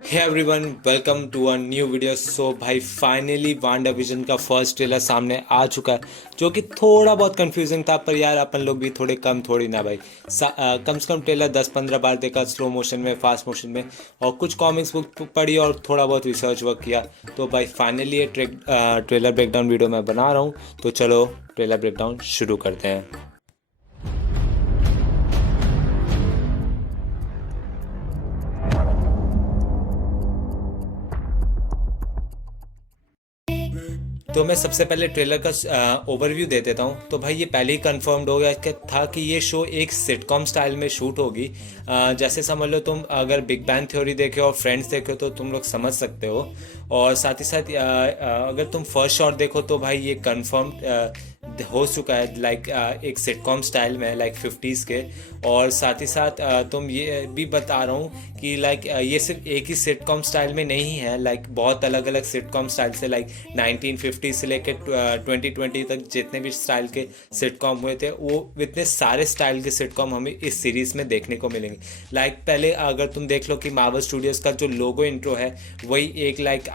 Hey everyone, welcome to a new video. So भाई finally Wanda Vision का first trailer सामने आ चुका है, जो कि थोड़ा बहुत कंफ्यूजिंग था। पर यार अपन लोग भी थोड़े कम थोड़ी ना भाई, कम से कम ट्रेलर 10-15 बार देखा, स्लो मोशन में, फास्ट मोशन में, और कुछ कॉमिक्स बुक पढ़ी और थोड़ा बहुत रिसर्च वर्क किया। तो भाई फाइनली ये ट्रेलर ब्रेकडाउन वीडियो मैं बना रहा हूँ। तो चलो ट्रेलर ब्रेकडाउन शुरू करते हैं। तो मैं सबसे पहले ट्रेलर का ओवरव्यू दे देता हूँ। तो भाई ये पहले ही कंफर्म्ड हो गया था कि ये शो एक सिटकॉम स्टाइल में शूट होगी। जैसे समझ लो, तुम अगर बिग बैंग थ्योरी देखे और फ्रेंड्स देखे तो तुम लोग समझ सकते हो। और साथ ही साथ अगर तुम फर्स्ट शॉट देखो तो भाई ये कंफर्म हो चुका है, लाइक एक सिटकॉम स्टाइल में, लाइक 50s के। और साथ ही साथ तुम ये भी बता रहा हूँ कि लाइक ये सिर्फ एक ही सिटकॉम स्टाइल में नहीं है, लाइक बहुत अलग अलग सिटकॉम स्टाइल से, लाइक 1950 से लेकर 2020 तक जितने भी स्टाइल के सिटकॉम हुए थे, वो इतने सारे स्टाइल के सिटकॉम हमें इस सीरीज में देखने को मिलेंगे। लाइक पहले अगर तुम देख लो कि मार्वल स्टूडियोज़ का जो लोगो इंट्रो है वही एक लाइक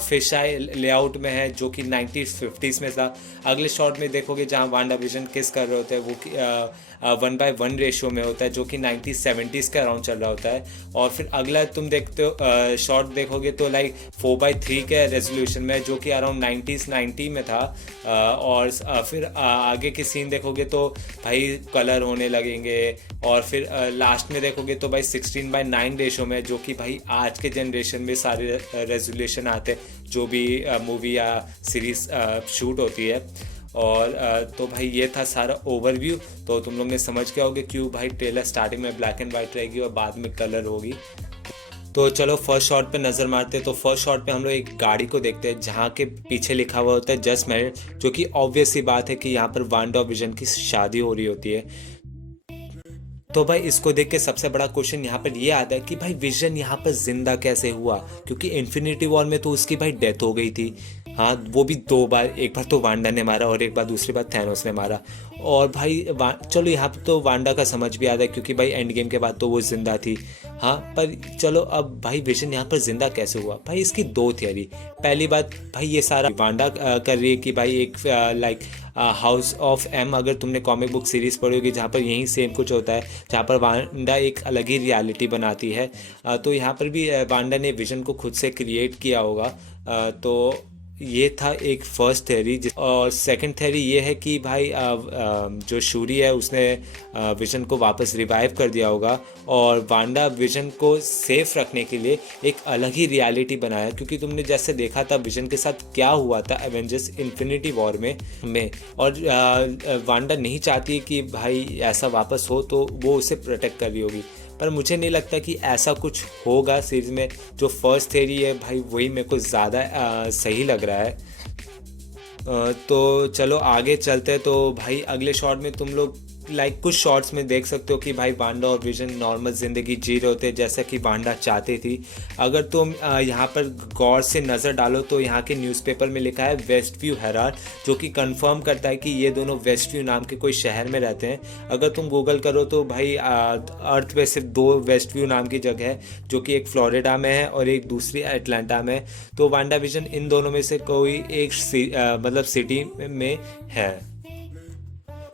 फिश आई लेआउट में है, जो कि 1950s में था। अगले शॉट में देखोगे जहाँ वांडा विजन किस कर रहे होते हैं, वो 1:1 रेशियो में होता है, जो कि 1970s के अराउंड चल रहा होता है। और फिर अगला तुम देखते हो शॉट देखोगे तो लाइक 4:3 के रेजोल्यूशन में, जो कि अराउंड 90 में था। और फिर आगे की सीन देखोगे तो भाई कलर होने लगेंगे। और फिर लास्ट में देखोगे तो भाई 16:9 रेशो में, जो कि भाई आज के जनरेशन में सारे रेजोल्यूशन आते हैं जो भी मूवी या सीरीज शूट होती है। और तो भाई ये था सारा ओवरव्यू। तो तुम लोग ने समझ गया होगे क्यों भाई ट्रेलर स्टार्टिंग में ब्लैक एंड वाइट रहेगी और बाद में कलर होगी। तो चलो फर्स्ट शॉट पे नज़र मारते हैं। तो फर्स्ट शॉट पे हम लोग एक गाड़ी को देखते हैं जहाँ के पीछे लिखा हुआ होता है जस्ट मैरिड, जो कि ऑब्वियस सी बात है कि यहाँ पर वांडा विजन की शादी हो रही होती है। तो भाई इसको देख के सबसे बड़ा क्वेश्चन यहाँ पर ये आता है कि भाई विजन यहाँ पर जिंदा कैसे हुआ, क्योंकि इन्फिनिटी वॉर में तो उसकी भाई डेथ हो गई थी। हाँ, वो भी दो बार, एक बार तो वांडा ने मारा और एक बार दूसरी बार थैनोस ने मारा। और भाई चलो यहाँ पर तो वांडा का समझ भी आता है, क्योंकि भाई एंड गेम के बाद तो वो जिंदा थी। हाँ, पर चलो अब भाई विजन यहाँ पर जिंदा कैसे हुआ। भाई इसकी दो थियरी। पहली बात भाई ये सारा वांडा कर रही है कि भाई एक लाइक हाउस ऑफ एम, अगर तुमने कॉमिक बुक सीरीज पढ़ी होगी जहाँ पर यही सेम कुछ होता है, जहाँ पर वांडा एक अलग ही रियलिटी बनाती है। तो यहाँ पर भी वांडा ने विजन को खुद से क्रिएट किया होगा। तो ये था एक फर्स्ट थ्योरी। और सेकंड थ्योरी ये है कि भाई जो शूरी है उसने विजन को वापस रिवाइव कर दिया होगा, और वांडा विजन को सेफ रखने के लिए एक अलग ही रियलिटी बनाया, क्योंकि तुमने जैसे देखा था विजन के साथ क्या हुआ था एवेंजर्स इन्फिनिटी वॉर में। और वांडा नहीं चाहती कि भाई ऐसा वापस हो, तो वो उसे प्रोटेक्ट कर रही होगी। पर मुझे नहीं लगता कि ऐसा कुछ होगा सीरीज में। जो फर्स्ट थ्योरी है भाई वही मेरे को ज़्यादा सही लग रहा है। तो चलो आगे चलते हैं। तो भाई अगले शॉट में तुम लोग लाइक कुछ शॉट्स में देख सकते हो कि भाई वांडा और विजन नॉर्मल ज़िंदगी जी रहे होते जैसा कि वांडा चाहती थी। अगर तुम यहाँ पर गौर से नज़र डालो तो यहाँ के न्यूज़पेपर में लिखा है वेस्ट व्यू हेराल्ड, जो कि कंफर्म करता है कि ये दोनों वेस्ट व्यू नाम के कोई शहर में रहते हैं। अगर तुम गूगल करो तो भाई अर्थ पे सिर्फ दो वेस्ट व्यू नाम की जगह है, जो कि एक फ्लोरिडा में है और एक दूसरी एटलांटा में। तो वांडा विजन इन दोनों में से कोई एक मतलब सिटी में है।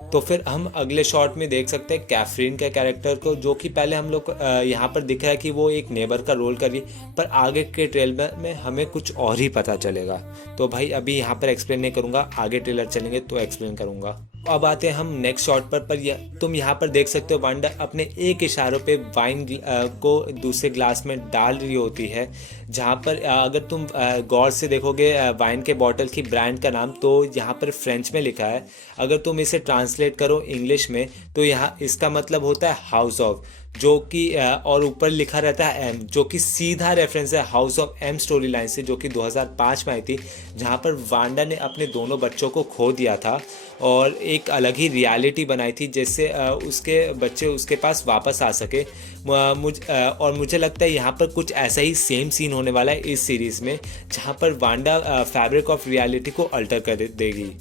तो फिर हम अगले शॉट में देख सकते हैं कैफरीन के कैरेक्टर को, जो कि पहले हम लोग यहाँ पर दिख रहा है कि वो एक नेबर का रोल कर रही है, पर आगे के ट्रेलर में हमें कुछ और ही पता चलेगा। तो भाई अभी यहाँ पर एक्सप्लेन नहीं करूँगा, आगे ट्रेलर चलेंगे तो एक्सप्लेन करूँगा। अब आते हैं हम नेक्स्ट शॉट पर तुम यहाँ पर देख सकते हो वांडा अपने एक इशारों पे वाइन को दूसरे ग्लास में डाल रही होती है, जहाँ पर अगर तुम गौर से देखोगे वाइन के बॉटल की ब्रांड का नाम तो यहाँ पर फ्रेंच में लिखा है। अगर तुम इसे ट्रांसलेट करो इंग्लिश में तो यहाँ इसका मतलब होता है हाउस ऑफ, जो कि और ऊपर लिखा रहता है एम, जो कि सीधा रेफरेंस है house of M story line से, जो कि 2005 में आई थी, जहाँ पर वांडा ने अपने दोनों बच्चों को खो दिया था और एक अलग ही रियलिटी बनाई थी, जिससे उसके बच्चे उसके पास वापस आ सके। और मुझे लगता है यहाँ पर कुछ ऐसा ही सेम सीन होने वाला है इस सीरीज़ में, जहाँ पर वांडा फैब्रिक ऑफ रियलिटी को अल्टर कर देगी।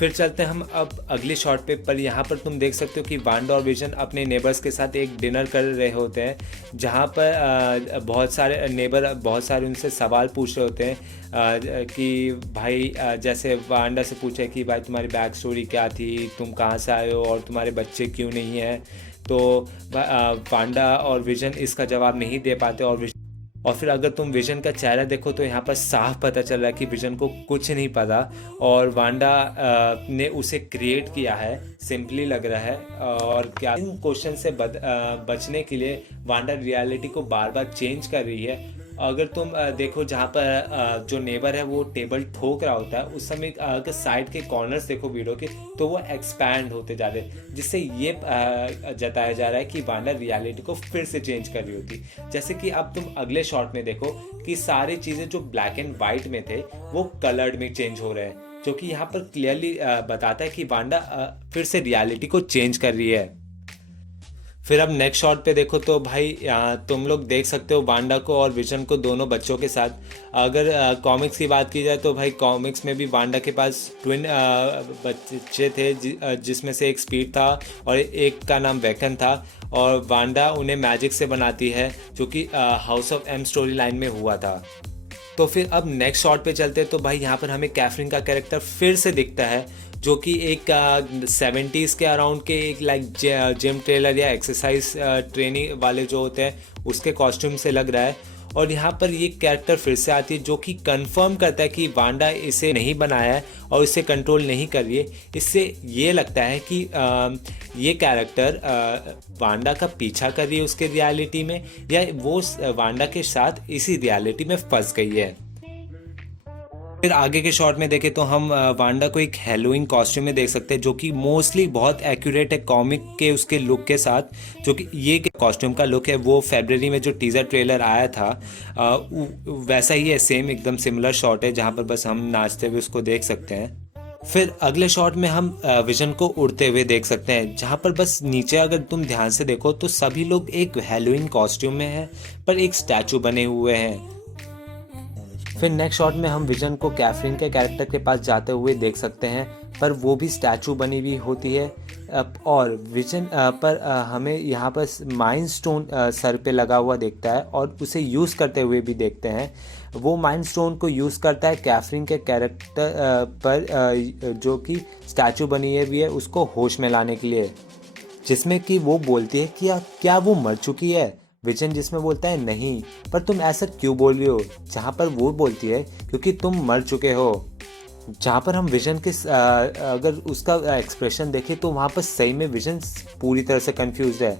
फिर चलते हैं हम अब अगले शॉट पे, पर यहाँ पर तुम देख सकते हो कि वांडा और विजन अपने नेबर्स के साथ एक डिनर कर रहे होते हैं, जहाँ पर बहुत सारे नेबर बहुत सारे उनसे सवाल पूछ रहे होते हैं कि भाई जैसे वांडा से पूछे कि भाई तुम्हारी बैक स्टोरी क्या थी, तुम कहाँ से आए हो और तुम्हारे बच्चे क्यों नहीं हैं। तो वांडा और विजन इसका जवाब नहीं दे पाते, और फिर अगर तुम विजन का चेहरा देखो तो यहाँ पर साफ पता चल रहा है कि विजन को कुछ नहीं पता, और वांडा ने उसे क्रिएट किया है, सिंपली लग रहा है। और क्या इन क्वेश्चन से बचने के लिए वांडा रियलिटी को बार बार चेंज कर रही है। अगर तुम देखो जहाँ पर जो नेबर है वो टेबल ठोक रहा होता है, उस समय अगर साइड के कॉर्नर्स देखो वीडियो के तो वो एक्सपैंड होते जा रहे हैं, जिससे ये जताया जा रहा है कि वांडा रियलिटी को फिर से चेंज कर रही होती। जैसे कि अब तुम अगले शॉट में देखो कि सारी चीज़ें जो ब्लैक एंड वाइट में थे वो कलर्ड में चेंज हो रहे हैं, जो कि यहाँ पर क्लियरली बताता है कि वांडा फिर से रियलिटी को चेंज कर रही है। फिर अब नेक्स्ट शॉट पे देखो तो भाई तुम लोग देख सकते हो वांडा को और विजन को दोनों बच्चों के साथ। अगर कॉमिक्स की बात की जाए तो भाई कॉमिक्स में भी वांडा के पास ट्विन बच्चे थे, जिसमें से एक स्पीड था और एक का नाम वेकन था, और वांडा उन्हें मैजिक से बनाती है, जो कि house of M story line में हुआ था। तो फिर अब नेक्स्ट शॉट पे चलते हैं तो भाई यहाँ पर हमें कैफरीन का कैरेक्टर फिर से दिखता है, जो कि एक 70s के अराउंड के एक लाइक जिम ट्रेलर या एक्सरसाइज ट्रेनिंग वाले जो होते हैं उसके कॉस्ट्यूम से लग रहा है। और यहाँ पर ये कैरेक्टर फिर से आती है, जो कि कंफर्म करता है कि वांडा इसे नहीं बनाया है और इसे कंट्रोल नहीं कर रही है। इससे ये लगता है कि ये कैरेक्टर वांडा का पीछा कर रही है उसके रियलिटी में, या वो वांडा के साथ इसी रियलिटी में फंस गई है। फिर आगे के शॉट में देखें तो हम वांडा को एक हैलोवीन कॉस्ट्यूम में देख सकते हैं, जो कि मोस्टली बहुत एक्यूरेट है कॉमिक के उसके लुक के साथ। जो कि ये कॉस्ट्यूम का लुक है वो फरवरी में जो टीजर ट्रेलर आया था वैसा ही है, सेम एकदम सिमिलर शॉट है, जहाँ पर बस हम नाचते हुए उसको देख सकते हैं। फिर अगले शॉट में हम विजन को उड़ते हुए देख सकते हैं, जहाँ पर बस नीचे अगर तुम ध्यान से देखो तो सभी लोग एक हैलोवीन कॉस्ट्यूम में हैं, पर एक स्टैचू बने हुए हैं। फिर नेक्स्ट शॉट में हम विजन को कैफरीन के कैरेक्टर के पास जाते हुए देख सकते हैं, पर वो भी स्टैचू बनी हुई होती है। और विजन पर हमें यहाँ पर माइंड स्टोन सर पे लगा हुआ देखता है, और उसे यूज़ करते हुए भी देखते हैं। वो माइंड स्टोन को यूज़ करता है कैफरीन के कैरेक्टर पर, जो कि स्टैचू बनी हुई है उसको होश में लाने के लिए, जिसमें कि वो बोलती है कि क्या वो मर चुकी है। विजन जिसमें बोलता है नहीं, पर तुम ऐसा क्यों बोल रही हो, जहाँ पर वो बोलती है क्योंकि तुम मर चुके हो। जहाँ पर हम विजन के अगर उसका एक्सप्रेशन देखें तो वहाँ पर सही में विजन पूरी तरह से कंफ्यूज है।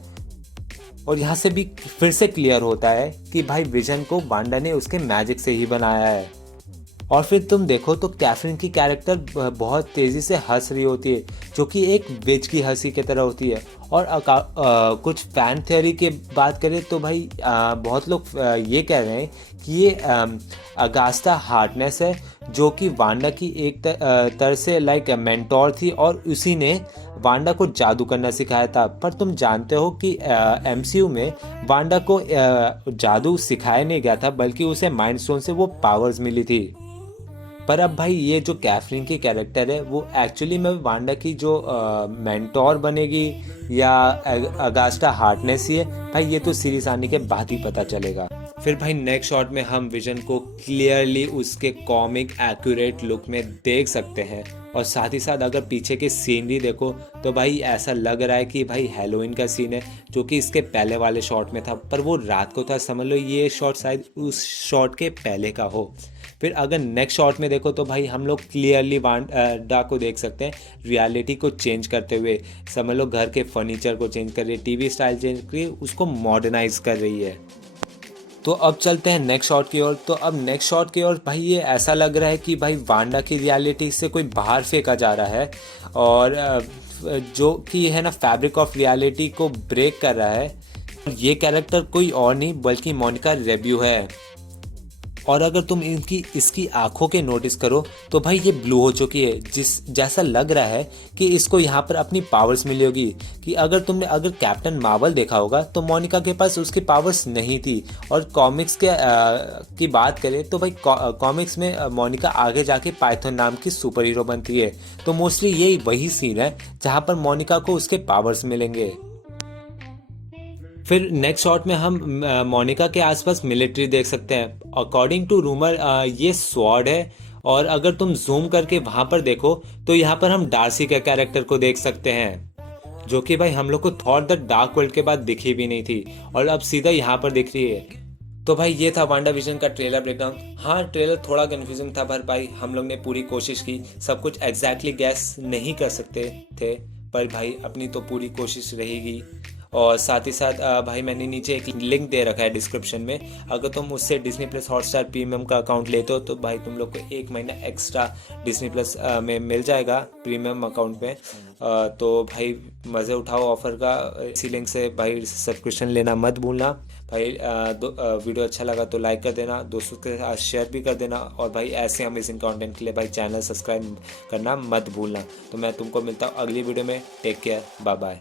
और यहाँ से भी फिर से क्लियर होता है कि भाई विजन को वांडा ने उसके मैजिक से ही बनाया है। और फिर तुम देखो तो कैफरीन की कैरेक्टर बहुत तेज़ी से हंस रही होती है, जो कि एक विच की हंसी की तरह होती है। और कुछ फैन थ्योरी की बात करें तो भाई बहुत लोग ये कह रहे हैं कि ये अगास्टा हार्टनेस है, जो कि वांडा की एक तरह से लाइक मेंटोर थी, और उसी ने वांडा को जादू करना सिखाया था। पर तुम जानते हो कि MCU में वांडा को जादू सिखाया नहीं गया था, बल्कि उसे माइंड स्टोन से वो पावर्स मिली थी। पर अब भाई ये जो कैफरीन की कैरेक्टर है वो एक्चुअली में वांडा की जो मेंटोर बनेगी या अगास्टा हार्टनेस ही है, भाई ये तो सीरीज आने के बाद ही पता चलेगा। फिर भाई नेक्स्ट शॉट में हम विजन को क्लियरली उसके कॉमिक एक्यूरेट लुक में देख सकते हैं, और साथ ही साथ अगर पीछे की सीनरी देखो तो भाई ऐसा लग रहा है कि भाई हैलोवीन का सीन है, जो कि इसके पहले वाले शॉट में था, पर वो रात को था। समझ लो ये शॉट शायद उस शॉट के पहले का हो। फिर अगर नेक्स्ट शॉट में देखो तो भाई हम लोग क्लियरली वांडा को देख सकते हैं रियलिटी को चेंज करते हुए। समझ लो घर के फर्नीचर को चेंज कर रही है, टीवी स्टाइल चेंज कर रही है, उसको मॉडर्नाइज कर रही है। तो अब चलते हैं नेक्स्ट शॉट की ओर। तो अब नेक्स्ट शॉट की ओर भाई ये ऐसा लग रहा है कि भाई वांडा की रियलिटी से कोई बाहर फेंका जा रहा है, और जो कि है ना फैब्रिक ऑफ रियलिटी को ब्रेक कर रहा है। ये कैरेक्टर कोई और नहीं बल्कि मोनिका रेब्यू है। और अगर तुम इसकी आंखों के नोटिस करो तो भाई ये ब्लू हो चुकी है, जैसा लग रहा है कि इसको यहाँ पर अपनी पावर्स मिली होगी। कि अगर कैप्टन मार्वल देखा होगा तो मोनिका के पास उसकी पावर्स नहीं थी। और कॉमिक्स की बात करें तो भाई कॉमिक्स में मोनिका आगे जाके पाइथन नाम की सुपर हीरो बनती है। तो मोस्टली यही वही सीन है जहाँ पर मोनिका को उसके पावर्स मिलेंगे। फिर नेक्स्ट शॉट में हम मोनिका के आसपास मिलिट्री देख सकते हैं। अकॉर्डिंग टू रूमर ये स्वॉर्ड है। और अगर तुम जूम करके वहां पर देखो तो यहाँ पर हम डार्सी के कैरेक्टर को देख सकते हैं, जो कि भाई हम लोग को थॉर द डार्क वर्ल्ड के बाद दिखी भी नहीं थी और अब सीधा यहाँ पर दिख रही है। तो भाई ये था वांडा विजन का ट्रेलर ब्रेकडाउन। हाँ, ट्रेलर थोड़ा कंफ्यूजिंग था पर भाई हम लोग ने पूरी कोशिश की। सब कुछ एग्जैक्टली गैस नहीं कर सकते थे पर भाई अपनी तो पूरी कोशिश रहेगी। और साथ ही साथ भाई मैंने नीचे एक लिंक दे रखा है डिस्क्रिप्शन में। अगर तुम उससे डिज्नी प्लस हॉटस्टार प्रीमियम का अकाउंट लेते हो तो भाई तुम लोग को 1 महीना एक्स्ट्रा डिज्नी प्लस में मिल जाएगा प्रीमियम अकाउंट में। तो भाई मज़े उठाओ ऑफ़र का। इसी लिंक से भाई सब्सक्रिप्शन लेना मत भूलना। भाई वीडियो अच्छा लगा तो लाइक कर देना, दोस्तों के साथ शेयर भी कर देना। और भाई ऐसे अमेजिंग कंटेंट के लिए भाई चैनल सब्सक्राइब करना मत भूलना। तो मैं तुमको मिलता हूँ अगली वीडियो में। Take care, bye bye.